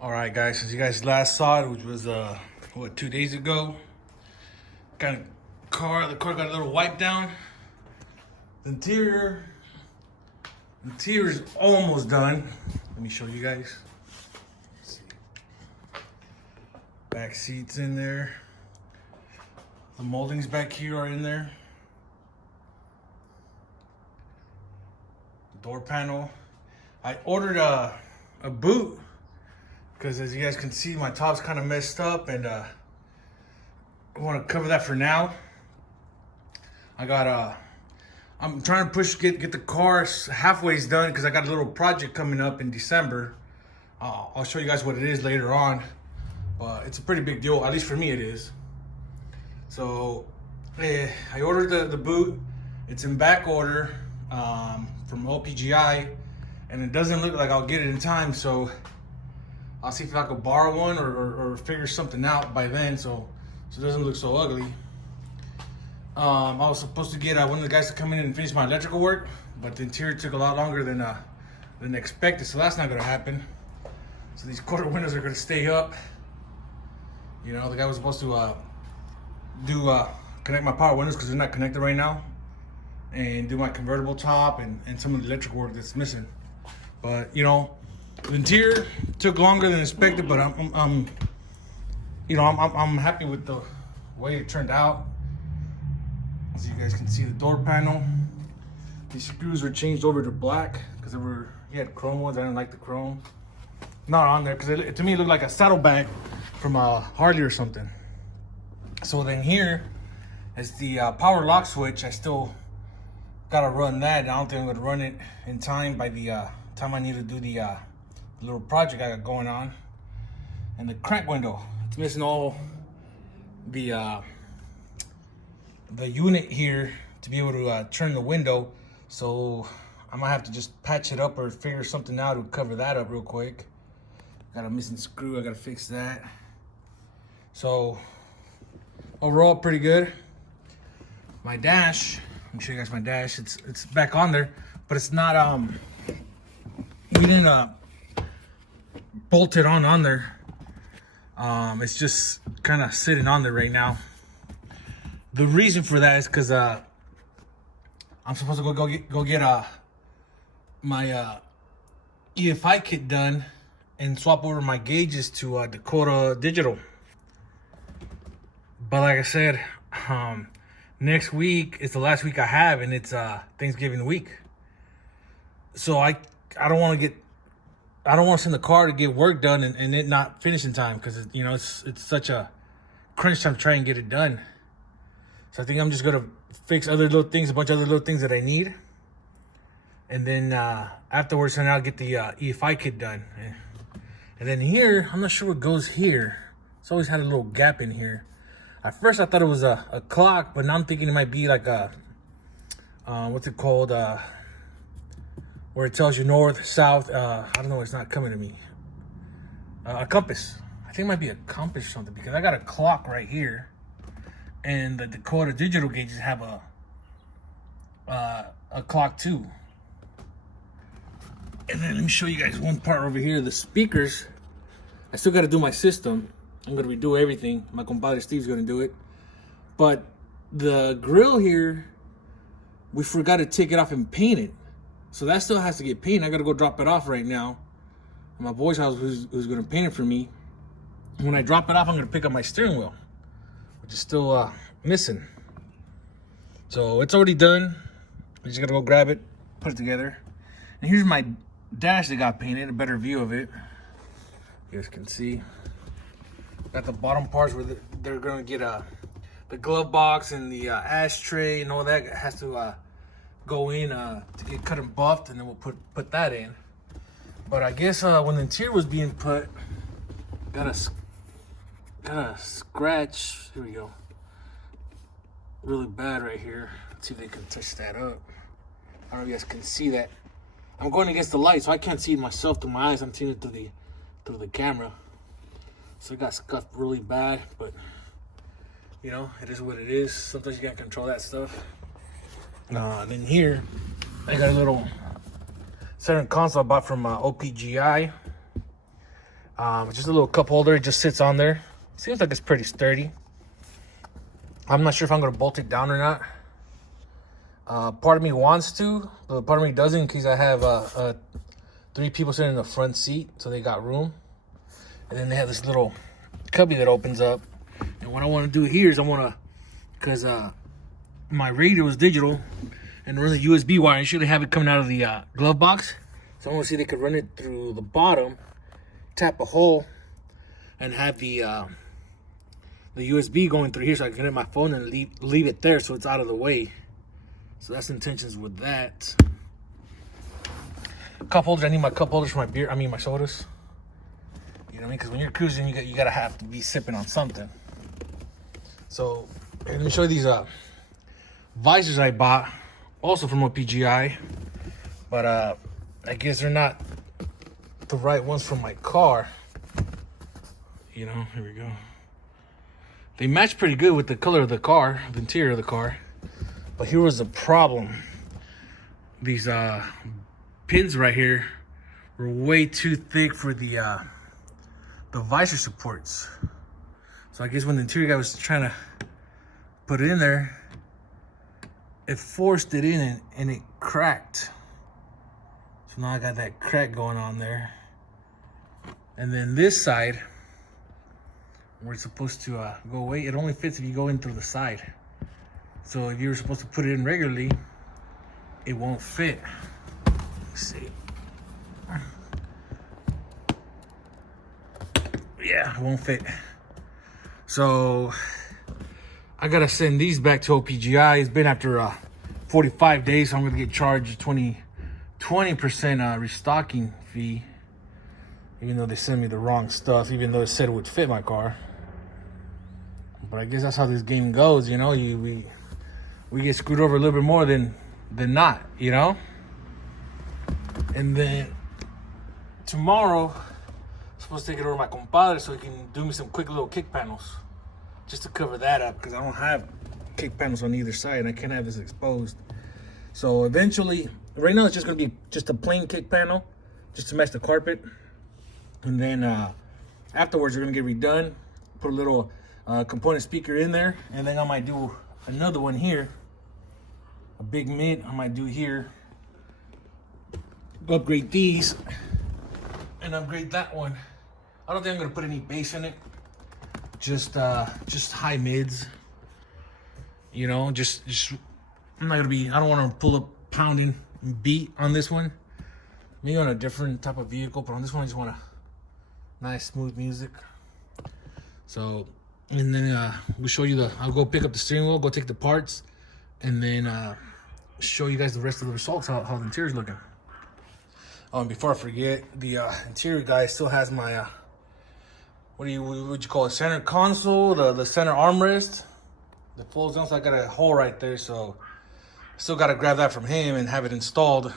All right, guys, since you guys last saw it, which was, 2 days ago, the car got a little wipe down. The interior is almost done. Let me show you guys. Let's see. Back seats in there. The moldings back here are in there. Door panel. I ordered a boot because, as you guys can see, my top's kind of messed up, and I want to cover that for now. I'm trying to get the car halfway done because I got a little project coming up in December. I'll show you guys what it is later on, but it's a pretty big deal. At least for me, it is. So I ordered the boot. It's in back order from OPGI, and it doesn't look like I'll get it in time. So I'll see if I could borrow one or figure something out by then, so it doesn't look so ugly. I was supposed to get one of the guys to come in and finish my electrical work, but the interior took a lot longer than expected, so that's not gonna happen. So these quarter windows are gonna stay up. You know, the guy was supposed to connect my power windows because they're not connected right now, and do my convertible top and some of the electrical work that's missing. But you know, the interior took longer than expected, but I'm happy with the way it turned out. As you guys can see, the door panel, these screws were changed over to black because he had chrome ones. I didn't like the chrome. Not on there because to me it looked like a saddlebag from a Harley or something. So then here is the power lock switch. I still gotta run that. I don't think I'm gonna run it in time by the time I need to do the little project I got going on. And the crank window, it's missing all the unit here to be able to turn the window, so I might have to just patch it up or figure something out to cover that up real quick. Got a missing screw, I gotta fix that. So overall, pretty good. My dash, let me show you guys my dash. It's back on there, but it's not we didn't bolt it on there. It's just kind of sitting on there right now. The reason for that is because I'm supposed to go get my EFI kit done and swap over my gauges to Dakota Digital. But like I said, next week is the last week I have, and it's Thanksgiving week. So I don't want to send the car to get work done and it not finish in time, because it's such a crunch time to try and get it done. So I think I'm just gonna fix a bunch of other little things that I need, and then afterwards, and I'll get the EFI kit done. And then here, I'm not sure what goes here. It's always had a little gap in here. At first, I thought it was a clock, but now I'm thinking it might be like a what's it called? Where it tells you north, south. I don't know. It's not coming to me. A compass. I think it might be a compass or something, because I got a clock right here. And the Dakota Digital gauges have a clock too. And then let me show you guys one part over here. The speakers, I still got to do my system. I'm going to redo everything. My compadre Steve's going to do it. But the grill here, we forgot to take it off and paint it. So that still has to get painted. I got to go drop it off right now at my boy's house, who's going to paint it for me. When I drop it off, I'm going to pick up my steering wheel, which is still missing. So it's already done. I just gotta go grab it, put it together. And here's my dash that got painted, a better view of it. You guys can see. Got the bottom parts where they're gonna get the glove box and the ashtray and all that has to go in to get cut and buffed, and then we'll put that in. But I guess when the interior was being put, got a scratch. Here we go. Really bad right here. Let's see if they can touch that up. I don't know if you guys can see that. I'm going against the light, so I can't see myself through my eyes. I'm seeing it through the camera. So it got scuffed really bad, but you know, it is what it is. Sometimes you can't control that stuff. And then here, I got a little center console I bought from OPGI. Just a little cup holder. It just sits on there. Seems like it's pretty sturdy. I'm not sure if I'm gonna bolt it down or not. Part of me wants to, but part of me doesn't, in case I have 3 people sitting in the front seat, so they got room. And then they have this little cubby that opens up. And what I want to do here is because my radio is digital and runs a USB wire. I usually have it coming out of the glove box. So I want to see if they could run it through the bottom, tap a hole, and have the USB going through here, so I can connect my phone and leave it there so it's out of the way. So that's the intentions with that. Cup holders. I need my cup holders for my sodas. You know what I mean? Because when you're cruising, you gotta have to be sipping on something. So let me show you these visors I bought, also from OPGI, but I guess they're not the right ones for my car. You know, here we go. They match pretty good with the color of the car, the interior of the car. But here was the problem. These pins right here were way too thick for the visor supports. So I guess when the interior guy was trying to put it in there, it forced it in and it cracked. So now I got that crack going on there. And then this side, where it's supposed to go away, it only fits if you go in through the side. So if you're supposed to put it in regularly, it won't fit. Let's see. Yeah, it won't fit. So I gotta send these back to OPGI. It's been after 45 days, so I'm gonna get charged 20% restocking fee, even though they sent me the wrong stuff, even though it said it would fit my car. But I guess that's how this game goes, you know. We get screwed over a little bit more than not, you know. And then tomorrow, I'm supposed to take it over to my compadre so he can do me some quick little kick panels, just to cover that up, because I don't have kick panels on either side and I can't have this exposed. So eventually, right now it's just gonna be just a plain kick panel, just to match the carpet. And then afterwards we're gonna get redone, put a little component speaker in there, and then I might do another one here, a big mid I might do here, upgrade these and upgrade that one. I don't think I'm gonna put any bass in it, just high mids, you know. Just I'm not gonna be, I don't want to pull up pounding beat on this one, maybe on a different type of vehicle, but on this one I just want a nice smooth music. So, and then we'll show you I'll go pick up the steering wheel, go take the parts, and then show you guys the rest of the results, how the interior's looking. Oh, and before I forget, the interior guy still has my what would you call it, center console, the center armrest that folds down, so I got a hole right there, so I still got to grab that from him and have it installed,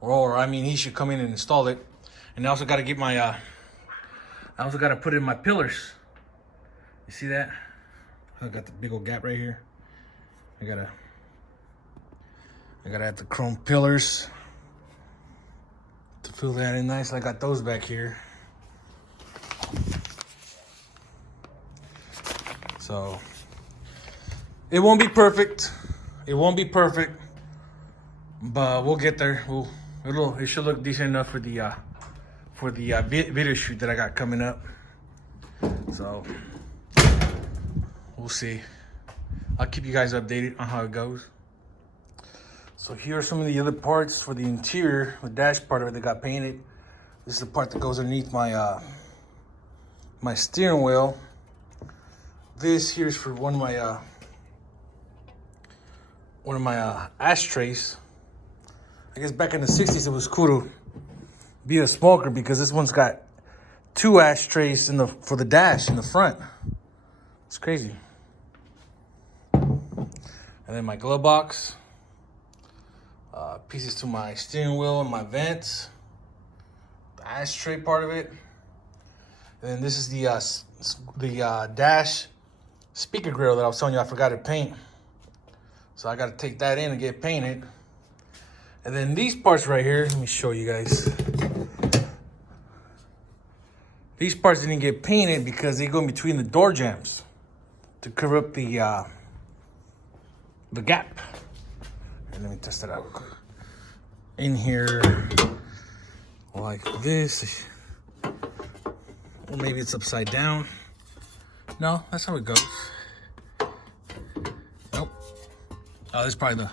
or I mean he should come in and install it. And I also got to get my I also got to put in my pillars. You see that? I got the big old gap right here. I gotta add the chrome pillars to fill that in nice. I got those back here. So it won't be perfect. It won't be perfect, but we'll get there. It should look decent enough for the video shoot that I got coming up. So we'll see. I'll keep you guys updated on how it goes. So here are some of the other parts for the interior, the dash part of it that got painted. This is the part that goes underneath my my steering wheel. This here is for one of my ashtrays. I guess back in the 60s it was cool to be a smoker, because this one's got 2 ashtrays for the dash in the front. It's crazy. And then my glove box, pieces to my steering wheel and my vents, the ashtray part of it. And then this is the dash speaker grill that I was telling you I forgot to paint. So I got to take that in and get painted. And then these parts right here, let me show you guys. These parts didn't get painted because they go in between the door jambs to cover up the gap. And let me test it out real quick. In here, like this. Or maybe it's upside down. No, that's how it goes. Nope. Oh, this is probably the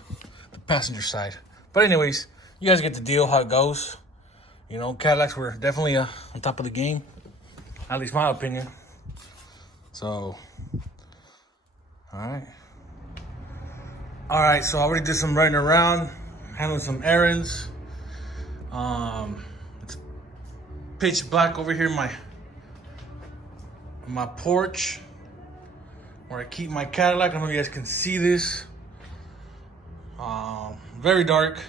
passenger side. But anyways, you guys get the deal, how it goes. You know, Cadillacs were definitely on top of the game. At least my opinion. So, all right, so I already did some running around, handling some errands. It's pitch black over here in my porch where I keep my Cadillac. I don't know if you guys can see this. Very dark.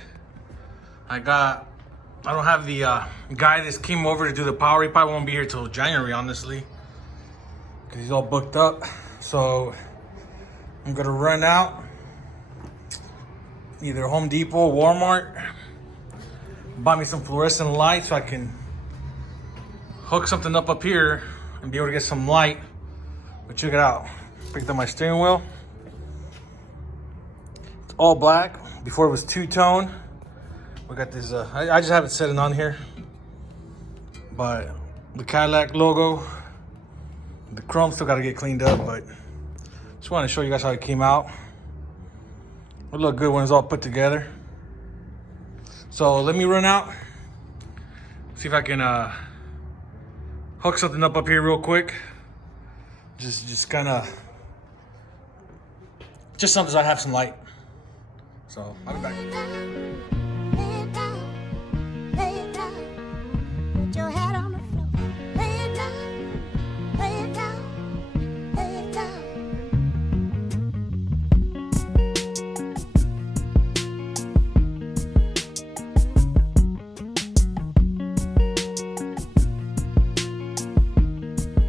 I don't have the guy that came over to do the power. He probably won't be here till January, honestly, because he's all booked up. So I'm gonna run out, either Home Depot, Walmart, buy me some fluorescent lights so I can hook something up here and be able to get some light. But check it out. Picked up my steering wheel. It's all black. Before it was two-tone. We got this, I just have it sitting on here. But the Cadillac logo, the chrome still got to get cleaned up, but just wanted to show you guys how it came out. It look good when it's all put together. So let me run out, see if I can hook something up here real quick. Just kind of, just something so I have some light. So I'll be back.